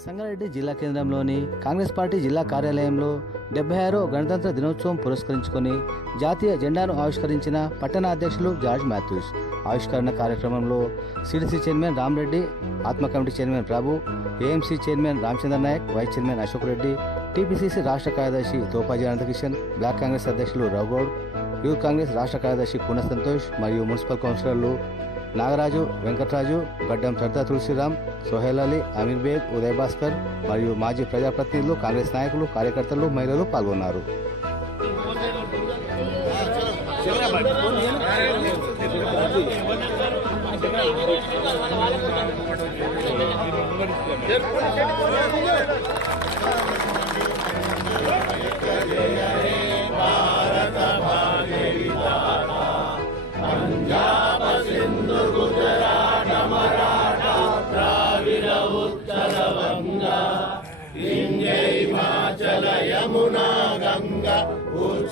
సంగారెడ్డి జిల్లా కేంద్రంలోని కాంగ్రెస్ పార్టీ జిల్లా కార్యాలయంలో డెబ్బై ఆరో గణతంత్ర దినోత్సవం పురస్కరించుకొని జాతీయ జెండాను ఆవిష్కరించిన పట్టణ అధ్యక్షులు జార్జ్ మాథ్యూస్. ఆవిష్కరణ కార్యక్రమంలో సిడిసి చైర్మన్ రామ్రెడ్డి ఆత్మ committee chairman Prabhu AMC chairman Ramachandra Nayak vice chairman Ashok Reddy TPCC రాష్ట్ర కార్యదర్శి తోపాజీ అనంతకిషన్ బ్లాక్ కాంగ్రెస్ అధ్యక్షులు రఘుగౌడ్ యూత్ కాంగ్రెస్ రాష్ట్ర కార్యదర్శి పూర్ణ సంతోష్ మరియు మున్సిపల్ కౌన్సిలర్లు నాగరాజు వెంకటరాజు గడ్డం సర్దా తులసిరామ్ సోహెల్ అలీ అమీర్ బేగ్ ఉదయ్ భాస్కర్ మరియు మాజీ ప్రజాప్రతినిధులు కాంగ్రెస్ నాయకులు కార్యకర్తలు మహిళలు పాల్గొన్నారు. भारत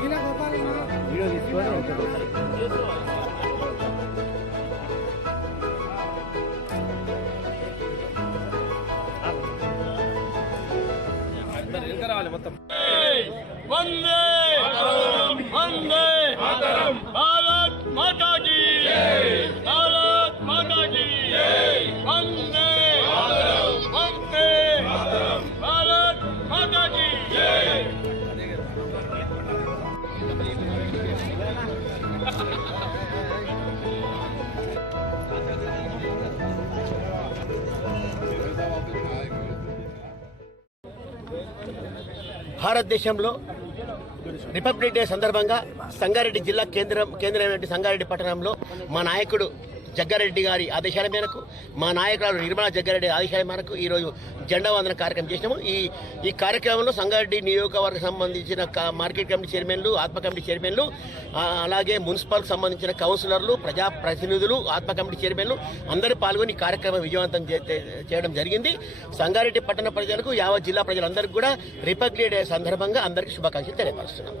గిలా గోపాల్ वंदे భారతదేశంలో రిపబ్లిక్ డే సందర్భంగా సంగారెడ్డి జిల్లా కేంద్రం కేంద్రమైన సంగారెడ్డి పట్టణంలో మా నాయకుడు జగ్గారెడ్డి గారి ఆదేశాల మేరకు మా నాయకురాలు నిర్మలా జగ్గారెడ్డి ఆదేశాల మేరకు ఈరోజు జెండా వందన కార్యక్రమం చేసినాము. ఈ ఈ కార్యక్రమంలో సంగారెడ్డి నియోజకవర్గ సంబంధించిన మార్కెట్ కమిటీ చైర్మన్లు ఆత్మ కమిటీ చైర్మన్లు అలాగే మున్సిపల్కి సంబంధించిన కౌన్సిలర్లు ప్రజా ప్రతినిధులు ఆత్మ కమిటీ చైర్మన్లు అందరూ పాల్గొని కార్యక్రమం విజయవంతం చే- చేయడం జరిగింది. సంగారెడ్డి పట్టణ ప్రజలకు యావత్ జిల్లా ప్రజలందరికీ కూడా రిపబ్లిక్ డే సందర్భంగా అందరికీ శుభాకాంక్షలు తెలియపరుస్తున్నాం.